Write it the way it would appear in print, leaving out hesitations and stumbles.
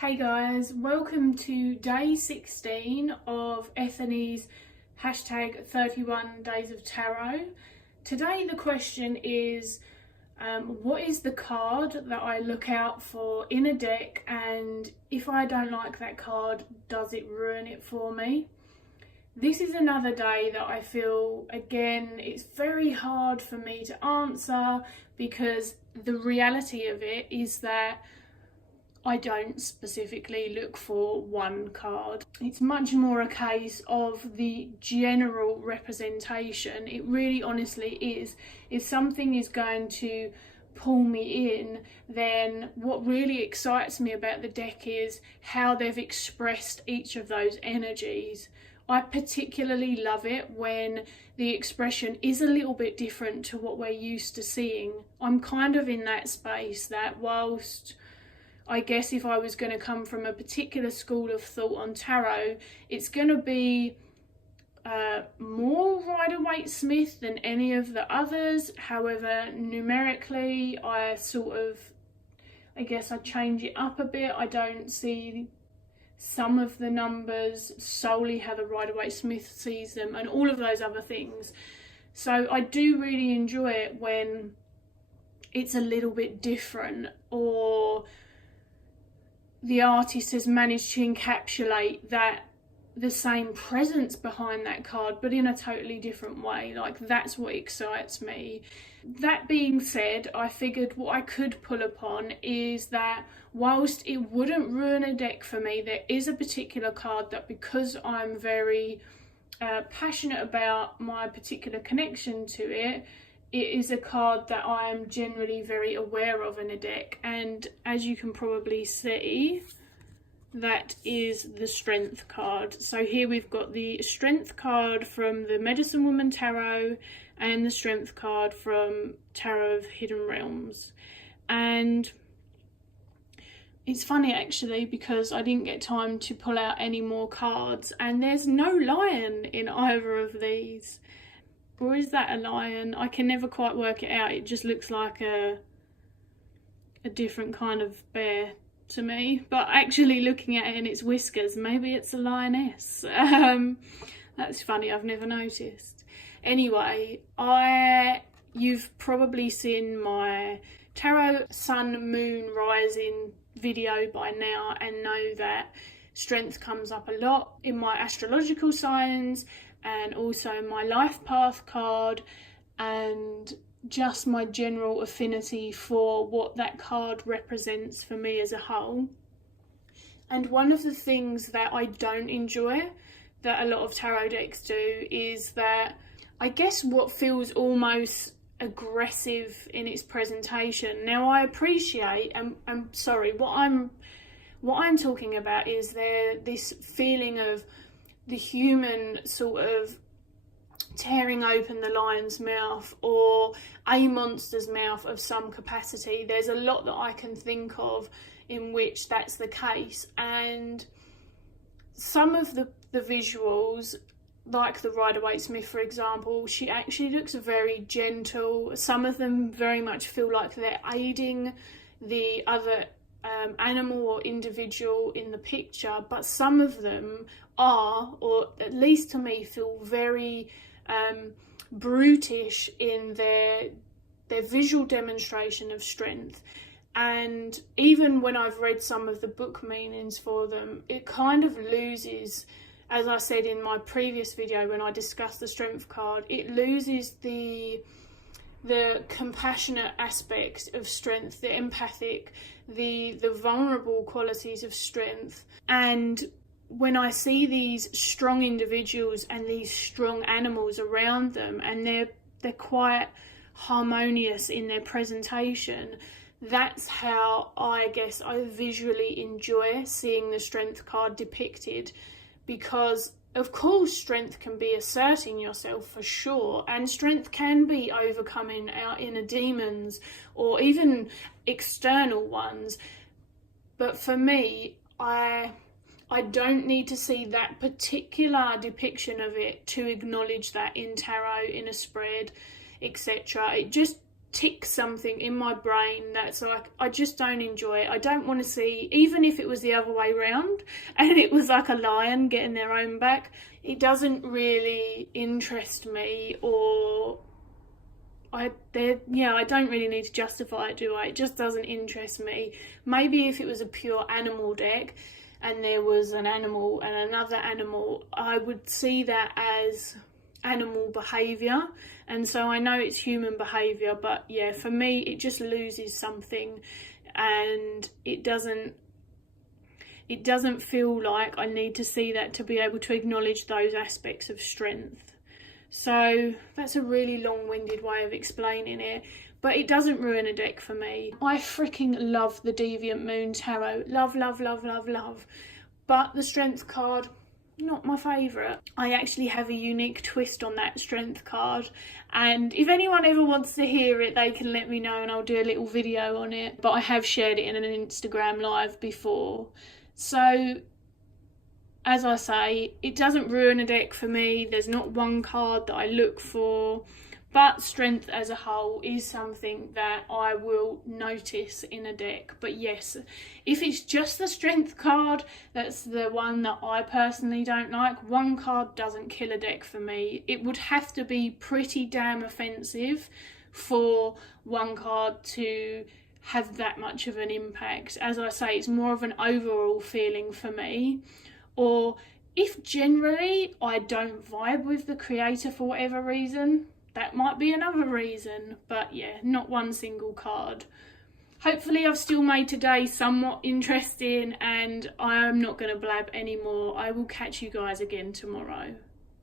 Hey guys, welcome to day 16 of Ethony's hashtag 31 days of tarot. Today the question is, what is the card that I look out for in a deck, and if I don't like that card, does it ruin it for me? This is another day that I feel, again, it's very hard for me to answer, because the reality of it is that I don't specifically look for one card. It's much more a case of the general representation. It really honestly is. If something is going to pull me in, then what really excites me about the deck is how they've expressed each of those energies. I particularly love it when the expression is a little bit different to what we're used to seeing. I'm kind of in that space that whilst I guess if I was going to come from a particular school of thought on tarot, it's going to be more Rider-Waite-Smith than any of the others. However, numerically, I guess I change it up a bit. I don't see some of the numbers solely how the Rider-Waite-Smith sees them and all of those other things. So I do really enjoy it when it's a little bit different, or the artist has managed to encapsulate that the same presence behind that card but in a totally different way. Like, that's what excites me. That being said, I figured what I could pull upon is that whilst it wouldn't ruin a deck for me, there is a particular card that, because I'm very passionate about my particular connection to it, it is a card that I am generally very aware of in a deck, and as you can probably see, that is the Strength card. So here we've got the Strength card from the Medicine Woman Tarot and the Strength card from Tarot of Hidden Realms. And it's funny actually, because I didn't get time to pull out any more cards, and there's no lion in either of these. Or is that a lion? I can never quite work it out. It just looks like a different kind of bear to me. But actually looking at it in its whiskers, maybe it's a lioness. That's funny, I've never noticed. Anyway, you've probably seen my Tarot Sun, Moon, Rising video by now and know that Strength comes up a lot in my astrological signs, and also my life path card, and just my general affinity for what that card represents for me as a whole. And one of the things that I don't enjoy that a lot of tarot decks do is that, I guess, what feels almost aggressive in its presentation. Now, I appreciate, I'm sorry, what I'm talking about is this feeling of the human sort of tearing open the lion's mouth, or a monster's mouth of some capacity. There's a lot that I can think of in which that's the case, and some of the visuals, like the Rider-Waite-Smith for example, she actually looks very gentle. Some of them very much feel like they're aiding the other animal or individual in the picture, but some of them are, or at least to me, feel very brutish in their visual demonstration of strength. And even when I've read some of the book meanings for them, it kind of loses, as I said in my previous video when I discussed the Strength card, it loses the compassionate aspects of strength, the empathic, the vulnerable qualities of strength. And when I see these strong individuals and these strong animals around them, and they're quite harmonious in their presentation, that's how I guess I visually enjoy seeing the Strength card depicted. Because of course strength can be asserting yourself for sure, and strength can be overcoming our inner demons or even external ones, but for me, I don't need to see that particular depiction of it to acknowledge that in tarot, in a spread, etc. It just ticks something in my brain that's like, I just don't enjoy it. I don't want to see, even if it was the other way round and it was like a lion getting their own back, it doesn't really interest me, or I don't really need to justify it, do I? It just doesn't interest me. Maybe if it was a pure animal deck and there was an animal and another animal, I would see that as animal behaviour, and so I know it's human behaviour, but yeah, for me it just loses something, and it doesn't feel like I need to see that to be able to acknowledge those aspects of strength. So that's a really long-winded way of explaining it, but it doesn't ruin a deck for me. I freaking love the Deviant Moon Tarot. Love, love, love, love, love. But the Strength card, not my favourite. I actually have a unique twist on that Strength card, and if anyone ever wants to hear it, they can let me know and I'll do a little video on it. But I have shared it in an Instagram live before. So, as I say, it doesn't ruin a deck for me. There's not one card that I look for, but strength as a whole is something that I will notice in a deck. But yes, if it's just the strength card, that's the one that I personally don't like. One card doesn't kill a deck for me. It would have to be pretty damn offensive for one card to have that much of an impact. As I say, it's more of an overall feeling for me. Or if generally I don't vibe with the creator for whatever reason, that might be another reason. But yeah, not one single card. Hopefully I've still made today somewhat interesting, and I am not going to blab anymore. I will catch you guys again tomorrow.